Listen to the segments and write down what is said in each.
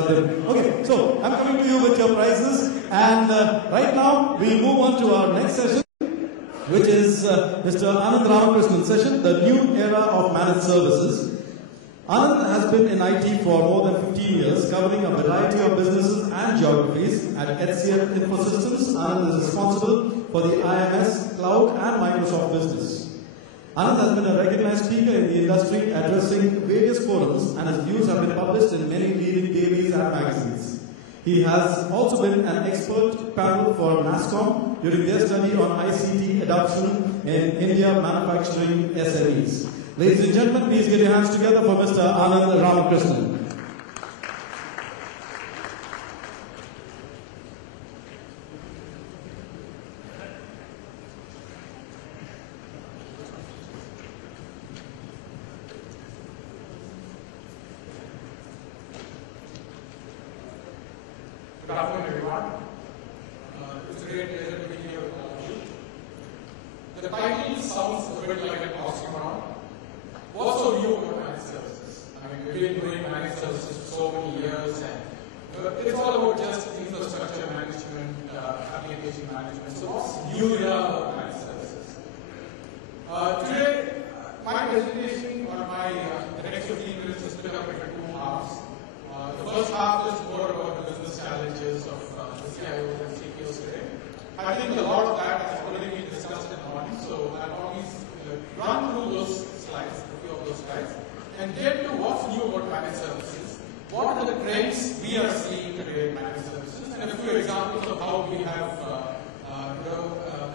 Okay, so I'm coming to you with your prizes, and right now we move on to our next session, which is Mr. Anand Ramakrishnan session, the new era of managed services. Anand has been in IT for more than 15 years, covering a variety of businesses and geographies. At HCL Infosystems, Anand is responsible for the IMS, Cloud and Microsoft business. Anand has been a recognized speaker in the industry, addressing various forums, and his views have been published in many leading dailies and magazines. He has also been an expert panel for NASSCOM during their study on ICT adoption in India manufacturing SMEs. Ladies and gentlemen, please get your hands together for Mr. Anand Ramakrishnan. Good afternoon, everyone. It's a great pleasure to be here with all of you. The title sounds a bit like an oxymoron. What's so new about managed services? I mean, we've been doing managed services for so many years, and it's all about just infrastructure management, application management. So what's new here about managed services? Today, my presentation or the next 15 minutes is split up into two halves. The first half is more about the business challenges of the CIOs and CTOs today. I think a lot of that has already been discussed in the morning, so I'll probably run through those slides, a few of those slides, and get to what's new about managed services, what are the trends we are seeing today in managed services, and a few examples of how we have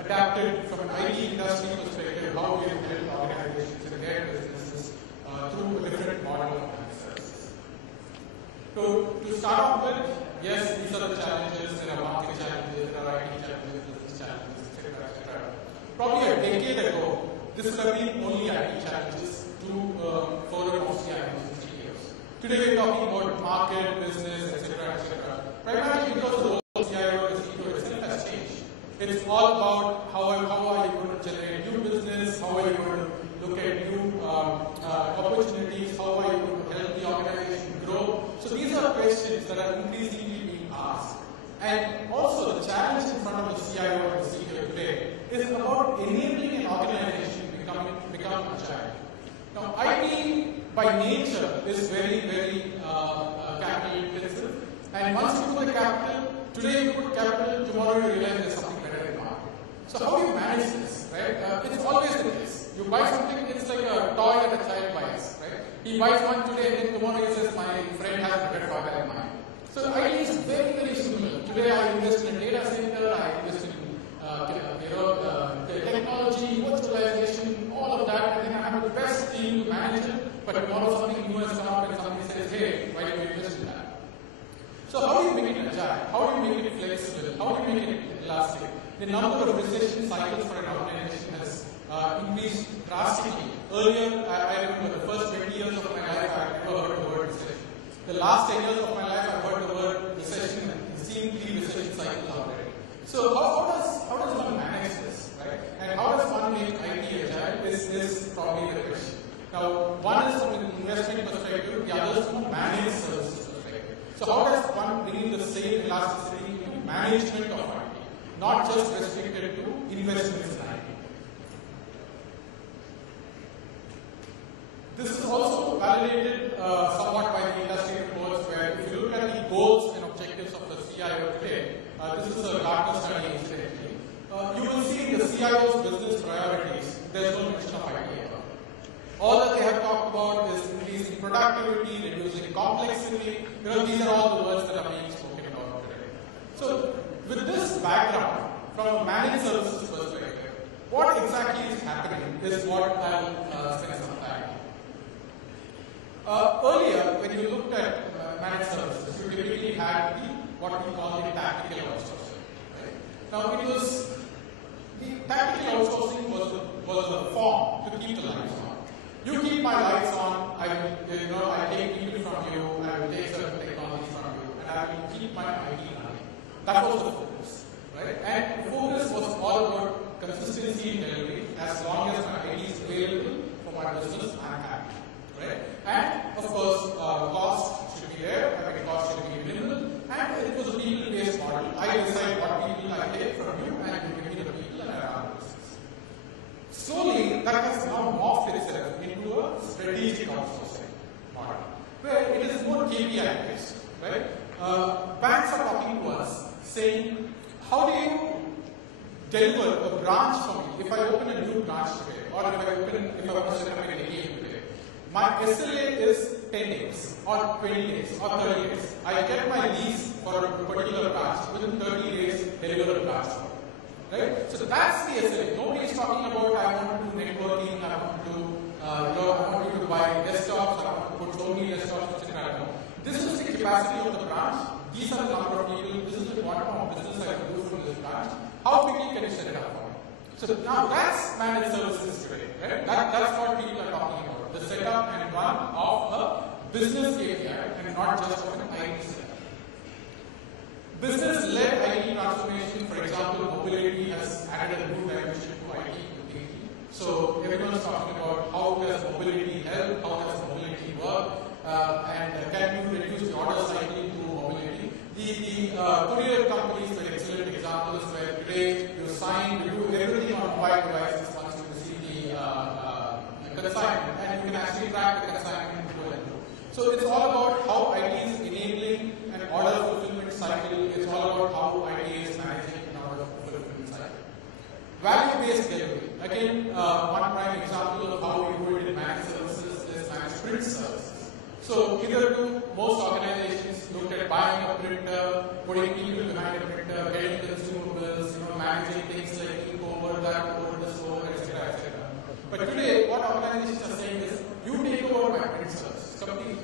adapted from an IT industry perspective, how we have built organizations and their businesses through a different model of managed services. To start off with, yes, these are the challenges. There are market challenges, there are IT challenges, business challenges, etc., etc. Probably a decade ago, this would have been only IT challenges to forum of CIOs and CTOs. Today we're talking about market, business, etc., etc. Primarily because the whole CIO and CTO itself has changed. It's all about how are you going to generate new business, how are you going to look at new opportunities, how are you going to help the organization grow. So these are questions that are increasingly being asked. And also the challenge in front of the CIO and the CTO today is about enabling an organization to become agile. Now IT by nature is very, very capital intensive. And once you put the capital, today you put capital, tomorrow you realize there's something better in the market. So how do you manage this, right? It's always the case. You buy something, it's like a toy that a child buys, right? He buys one today, and then tomorrow he says, my friend has a better toy than mine. So IT is very, very similar. Today I invest in a data center, I invest in technology, virtualization, all of that, and then I have the best team to manage it, but tomorrow something new has come up and somebody says, hey, why do you invest in that? So how do you make it agile? How do you make it flexible? How do you make it elastic? The number of recession cycles for an organization has increased drastically. Earlier, I remember the first 20 years of my life, I never heard the word recession. The last 10 years of my life, I've heard the word recession and seen 3 recession cycles already. So how does one manage this, right? And how does one make IT agile is probably the question. Now, one is from an investment perspective, the other is from a managed services perspective. So how does one bring in the same elasticity to management of IT, not just restricted to investments in IT? This is also validated somewhat by the industry reports, where if you look at the goals and objectives of the CIO today, this is a Gartner study incidentally, you will see in the CIO's business priorities, there's no mention of IT at all. All that they have talked about is increasing productivity, reducing complexity. These are all the words that are being spoken about today. So, with this background, from a managed services perspective, what exactly is happening is what I'll spend some time. Earlier, when you looked at managed services, you typically had what we call the tactical outsourcing. Right? Now, the tactical outsourcing was a form to keep the lights on. You keep my lights on, I take people from you, I will take certain technologies from you, and I will keep my IT running. That was the focus, right? And the focus was all about consistency in delivery. As long as my IT is available for my business, I'm happy, right? And of course, cost should be there. I mean, cost should be right? Banks are talking to us saying, how do you deliver a branch for me? If I open a new branch today, or if I want to set up an ATM today, my SLA is 10 days, or 20 days, or 30 days. I get my lease for a particular branch, within 30 days, deliver a branch. Right? So that's the SLA. Nobody is talking about, I want to do networking, I want you to buy desktops, I want to put only desktops, etc. This is the capacity of the branch. These are the number of people. This is the quantum of business I can do from this branch. How quickly can you set it up for me? So now that's managed services today. Right? That's what people are talking about. The setup and run of a business API and not just of an IT setup. Business-led IT transformation, for example, mobility has added a new dimension to IT completely. So everyone is talking about how does mobility help, how does mobility work, and can you reduce the order cycle through mobility. The courier companies were excellent examples where today you sign, you do everything on mobile devices once you receive the consignment, and you can actually track the consignment through and through. So it's all about how IT is enabling an order fulfillment cycle. It's all about how IT is managing an order fulfillment cycle. Value-based delivery. Again, one prime example of how we do it in managed services is managed print services. So hitherto, most organizations looked at buying a printer, putting people behind a printer, getting consumables, managing things like ink over that, over this, over, etc., etc. But today, what organizations are saying is, you take over my print service completely,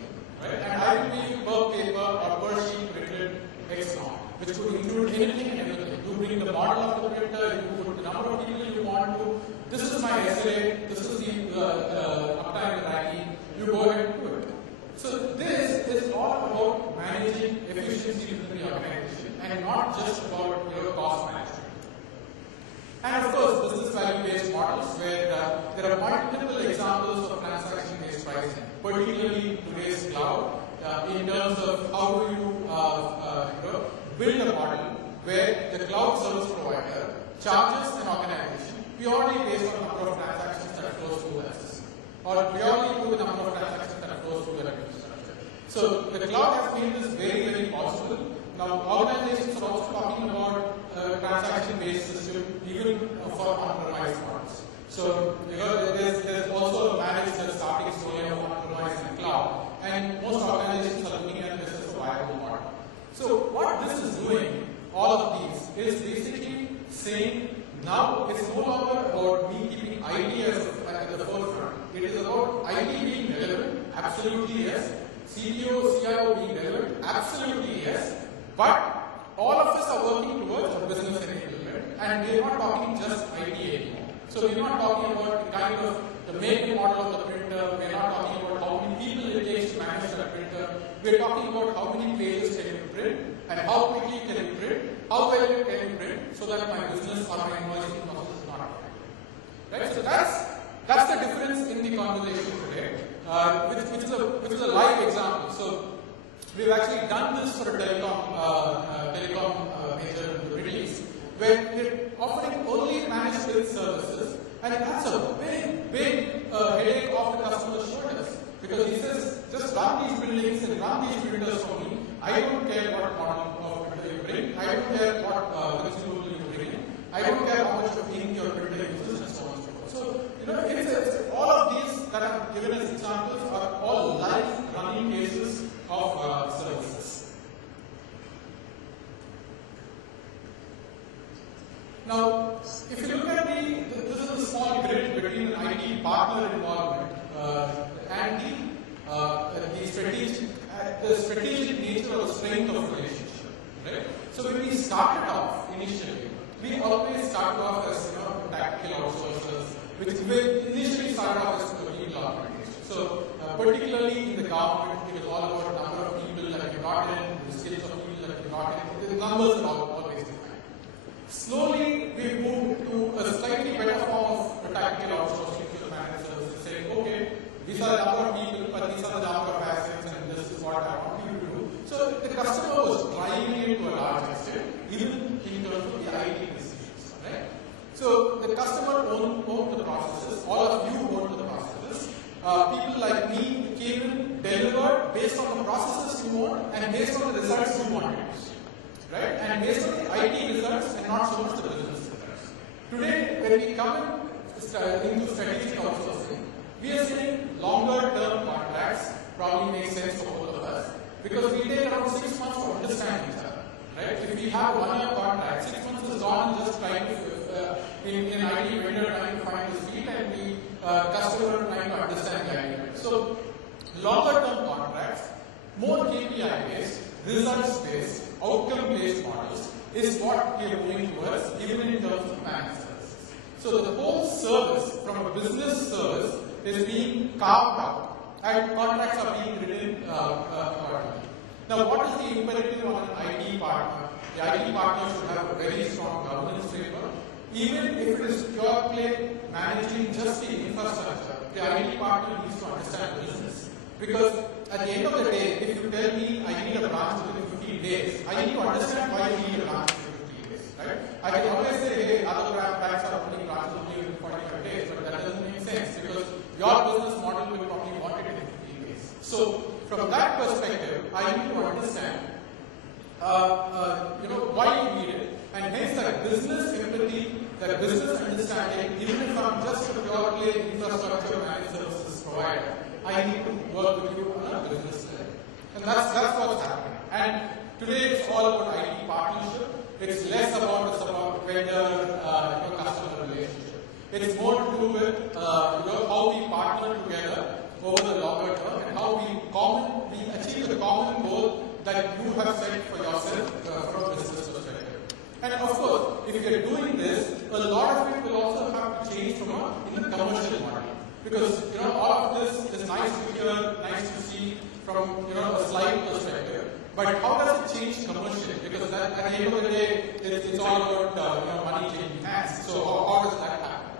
right? And I will be per paper or per sheet printed X amount, which could include anything and everything. You bring the model of the printer, you put the number of people you want to. This is my SLA. This is the uptime that I need. You go ahead and do it. So this is all about managing efficiency within the organization and not just about cost management. And of course, business value-based models where there are multiple examples of transaction-based pricing, particularly in today's cloud, in terms of how do you build a model where the cloud service provider charges an organization purely based on the number of transactions that flows through that system, or purely through the number of transactions that flows through that infrastructure. So the cloud has made this very, very possible. Now, organizations are also talking about transaction-based system even for on-premise models. So there's also a managed starting story of on-premise and cloud, and most organizations are looking at this as a viable model. So what this is doing, all of these, is basically saying now it's no longer about me keeping IT at the forefront. It is about IT being relevant, absolutely yes. CTO, CIO being relevant, absolutely yes. But all of us are working towards a business enablement, and we are not talking just IT anymore. So we are not talking about the kind of the make and model of the printer. We are not talking about how many people it takes to manage the printer. We are talking about how many pages can you print, and how quickly can you print, how well can you print, so that my business or my invoicing process is not affected. Right? So that's the difference in the conversation today, which is a live example. So we've actually done this for a telecom major in the Middle East, where we're offering only managed print services, and that's a big headache off the customer's shoulders, because he says, just run these buildings and run these printers for me. I don't care what model of printer you bring. I don't care what consumable you bring in. I don't care how much of ink your printer uses, and so on and so forth. So, it's all of these that I've given as examples are all live running cases of services. Now, if you look at this is a small grid between an IT partner involvement and the strategic nature or strength of relationship. Right? So when we started off initially, we always started off as tactical outsourcers, which we initially started off as a people organization. So particularly in the government, it was all about the number of people that you brought in, the skills of people that you brought in. The numbers are always defined. Slowly, we moved to a slightly better form of tactical outsourcing to the managed services, saying, okay, these are the number of people, but these are the number of assets, and this is what I want you to do. So the customer was driving it to a large extent, even in terms of the IT decisions. Right? So the customer owned the processes, all of you owned the processes. People like me came in, delivered based on the processes you want and based on the results you want. Right? And based on the IT results and not so much the business results. Today, when we come into strategic outsourcing, we are seeing longer term contracts probably make sense for both of us because we take around 6 months to understand each other. Right? If we have 1 year contract, 6 months is gone just trying to, in IT, vendor trying to find his feet and the customer trying to understand the IT. So, longer term contracts, more KPI based, results based, outcome based models is what we are moving towards even in terms of managed services. So, the whole service from a business service is being carved out and contracts are being written accordingly. Now, what is the imperative on an IT partner? The IT partner should have a very strong governance framework. Even if it is pure play managing just the infrastructure, the IT partner needs to understand business. Because at the end of the day, if you tell me I need a branch within 15 days, I need to understand why you need a branch within 15 days. Right? I can always say, hey, other banks are opening branches only within 45 days, but that doesn't make sense because your business model will probably want it in 15 days. So, from that perspective, I need to understand why you need it, and hence that business empathy, that business understanding, even if I'm just a pure play infrastructure managed services provider, I need to work with you on a business level. And that's what's happening. And today it's all about IT partnership. It's less about vendor customer relationship. It's more to do with how we partner together over the longer term and how we achieve the common goal that you have set for yourself from a business perspective. And of course, if you are doing this, a lot of it will also have to change from in the commercial model. Because all of this is nice to hear, nice to see from a slide perspective. But how does it change commercially? Because at the end of the day, it's all about money changing hands. So how does that happen?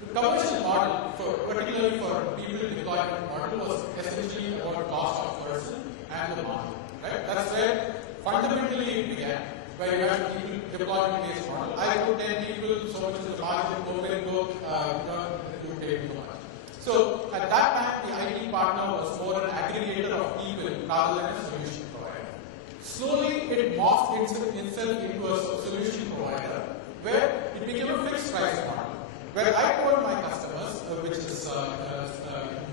The commercial model, particularly for people deployment model, was essentially about cost of person and the margin. Right? That's where fundamentally it began. Where you have people deployment-based model. I put 10 people, so much is the margin, go and go, you pay so much. So at that time, the IT partner was more an aggregator of people rather than a solution provider. Slowly, it morphed itself into a solution provider, where it became a fixed price model. Where I told my customers, which is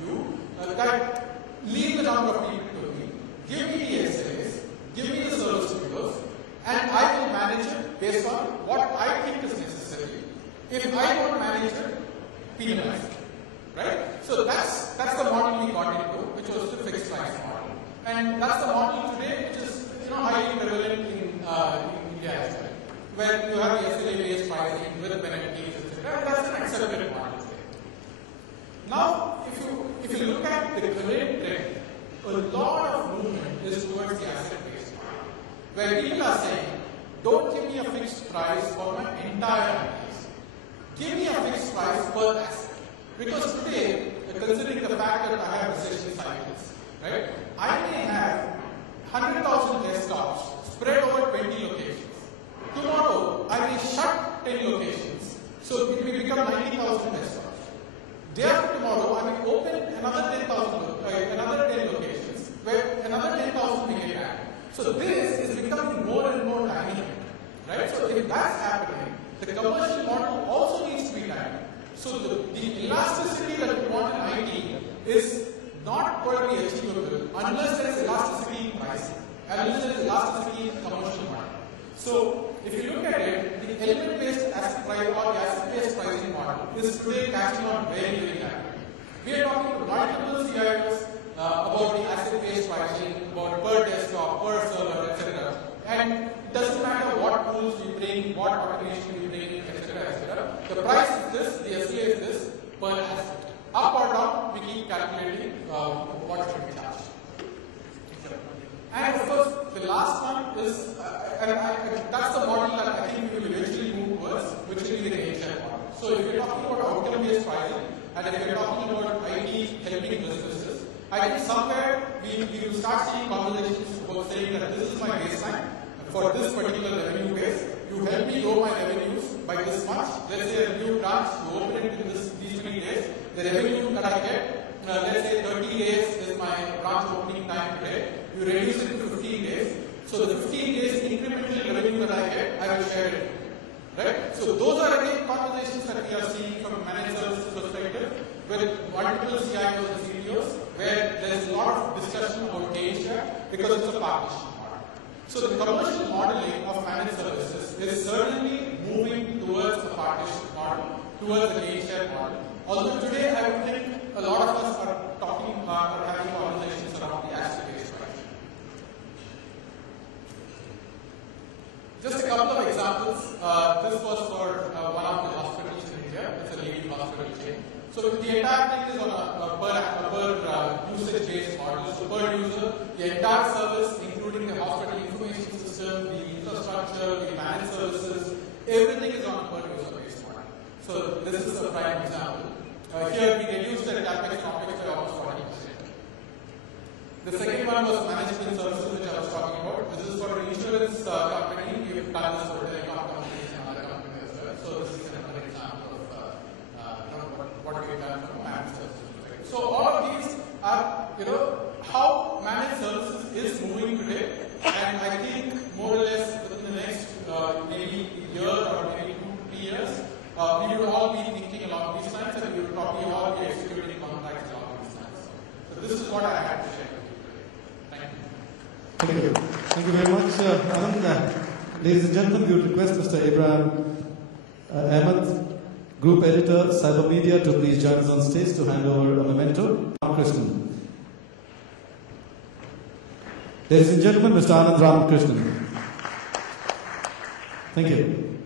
you, that leave the number of people to me, give me the SLAs, give me the service windows, and I will manage it based on what I think is necessary. If I don't manage it, penalize it. Right? So that's the model we got into, which was the fixed price model. And that's the model today, which is highly prevalent in India as well, where you have the SLA-based pricing with penalties, etc. That's an accepted model today. Now, if you look at the current trend, a lot of movement is towards the asset-based model, where people are saying, don't give me a fixed price for my entire IT. Give me a fixed price per asset. Because today, considering the fact that I have recession cycles, right, I may have 100,000 desktops spread over 20 locations. Tomorrow, I may shut 10 locations, so it may become 90,000 desktops. Day after tomorrow, I may open another 10 locations, where another 10,000 may get added. So this is becoming more and more dynamic, right? So if that's happening, the commercial model also needs to be dynamic. So the elasticity that we want in IT is not going to be achievable unless there is elasticity in pricing, unless there is elasticity in commercial model. So if you look at it, the element-based asset price or the asset-based pricing model is today catching on very, very rapidly. We are talking to multiple CIOs about the asset-based pricing, about per desktop, per server, etc. And it doesn't matter what tools we bring, what automation we bring, etc. etc. The price is this, the SLA is this, per asset. Up or down, we keep calculating what should be charged. And of course, the last one is, that's the model that I think we will eventually move towards, which will be the HL model. So if you're talking about outcome-based pricing, and if you're talking about IT helping businesses, I think somewhere we will start seeing conversations about saying that this is my baseline for this particular revenue base. You help me grow my revenues by this much. Let's say a new branch, you open it in these these many days, the revenue that I get, let's say 30 days is my branch opening time today, you reduce it to 15 days. So the 15 days incremental revenue that I get, I will share it. Right? So those are again conversations that we are seeing from a managed services perspective with multiple CIOs and CTOs where there is a lot of discussion about gain share because it's a partnership model. So the commercial modeling of managed services is certainly moving towards a partnership model, towards a gain share model. Although today I would think a lot of us are talking or having conversations around the asset-based pricing. Just a couple of examples. This was for one of the hospitals in India. It's a leading hospital chain. So the entire thing is on a per usage-based model. So per user, the entire service, including the hospital information system, the infrastructure, the managed services, everything is on a per user-based model. So this is a prime example. Here we reduced the CapEx topics by almost 40%. The second one was management services, which I was talking about. This is for an insurance company. We have done this for telecom companies and other companies as well. So this is another example of what we have done from managed services. So all of these are, how managed services is moving today, and I think more or less within the next maybe a year or maybe 2 to 3 years, we will all be thinking along these lines, and we will probably all be executing contracts along these lines. So this is what I had to share. Thank you. Thank you very much, Anand. Ladies and gentlemen, we would request Mr. Abraham Ahmed, Group Editor, Cyber Media, to please join us on stage to hand over a memento. Ramakrishnan. Ladies and gentlemen, Mr. Anand Ramakrishnan. Thank you.